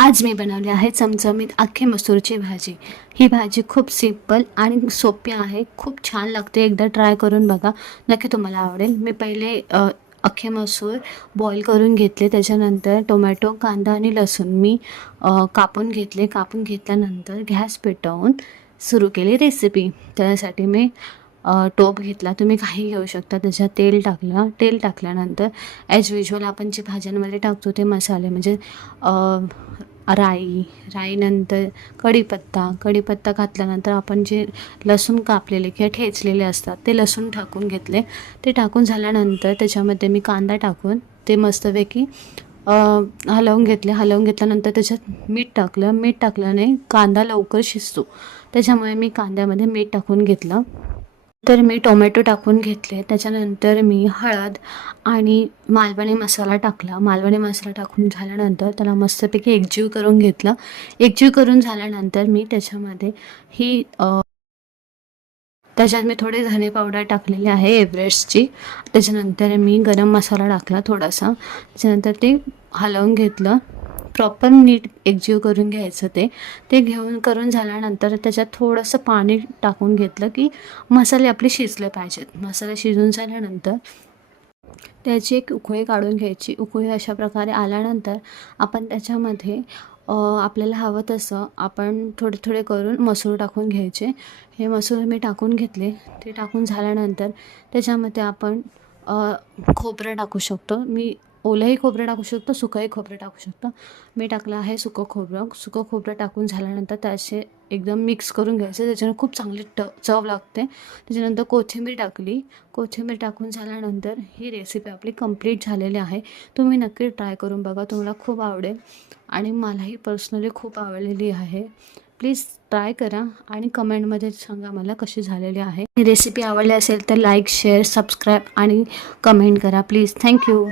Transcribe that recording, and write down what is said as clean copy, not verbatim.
आज मी बनवली आहे चमचमीत अख्खे मसूरची भाजी। ही भाजी खूप सिंपल आणि सोपी आहे, खूप छान लागते। एकदा ट्राय करून बघा, नक्की तुम्हाला आवडेल। मी पहिले अख्खे मसूर बॉईल करून घेतले, त्याच्यानंतर टोमॅटो, कांदा आणि लसूण मी कापून घेतले। कापून घेतल्यानंतर गॅस पेटवून सुरू केली रेसिपी। त्यासाठी मी टोप घेतला, तुम्ही काही घेऊ शकता। त्याच्यात तेल टाकलं, तेल टाकल्यानंतर ॲज युजल आपण जे भाज्यांमध्ये टाकतो ते मसाले म्हणजे राईनंतर कढीपत्ता घातल्यानंतर आपण जे लसूण कापलेले किंवा ठेचलेले असतात ते लसूण टाकून घेतले। ते टाकून झाल्यानंतर त्याच्यामध्ये मी कांदा टाकून ते मस्तपैकी हलवून घेतले। हलवून घेतल्यानंतर त्याच्यात मीठ टाकलं। मीठ टाकल्याने कांदा लवकर शिजतो, त्याच्यामुळे मी कांद्यामध्ये मीठ टाकून घेतलं। तर मी टोमॅटो टाकून घेतले, त्याच्यानंतर मी हळद आणि मालवणी मसाला टाकला। मालवणी मसाला टाकून झाल्यानंतर त्याला मस्तपैकी एकजीव करून घेतलं। एकजीव करून झाल्यानंतर मी त्याच्यामध्ये ही त्याच्यात मी थोडे धने पावडर टाकलेली आहे एव्हरेस्टची। त्याच्यानंतर मी गरम मसाला टाकला थोडासा। त्याच्यानंतर ते हलवून घेतलं, प्रॉपर नीट एकजीव करून घ्यायचं। ते घेऊन करून झाल्यानंतर त्याच्यात थोडंसं पाणी टाकून घेतलं की मसाले आपले शिजले पाहिजेत। मसाला शिजून झाल्यानंतर त्याची एक उकळी काढून घ्यायची। उकळी अशा प्रकारे आल्यानंतर आपण त्याच्यामध्ये आपल्याला हवं तसं आपण थोडे थोडे करून मसूर टाकून घ्यायचे। हे मसूर मी टाकून घेतले। ते टाकून झाल्यानंतर त्याच्यामध्ये आपण खोबरं टाकू शकतो। मी ओलंही खोबरं टाकू शकतो, सुकंही खोबरं टाकू शकतो। मी टाकलं आहे सुकं खोबरं। सुकं खोबरं टाकून झाल्यानंतर त्याचे एकदम मिक्स करून घ्यायचं, त्याच्याने खूप चांगली चव लागते। त्याच्यानंतर कोथिंबीर टाकली। कोथिंबीर टाकून झाल्यानंतर ही रेसिपी आपली कंप्लीट झालेली आहे। तुम्ही नक्की ट्राय करून बघा, तुम्हाला खूप आवडेल आणि मलाही पर्सनली खूप आवडलेली आहे। प्लीज ट्राय करा आणि कमेंटमध्ये सांगा मला कशी झालेली आहे। ही रेसिपी आवडली असेल तर लाईक, शेअर, सबस्क्राईब आणि कमेंट करा प्लीज। थँक्यू।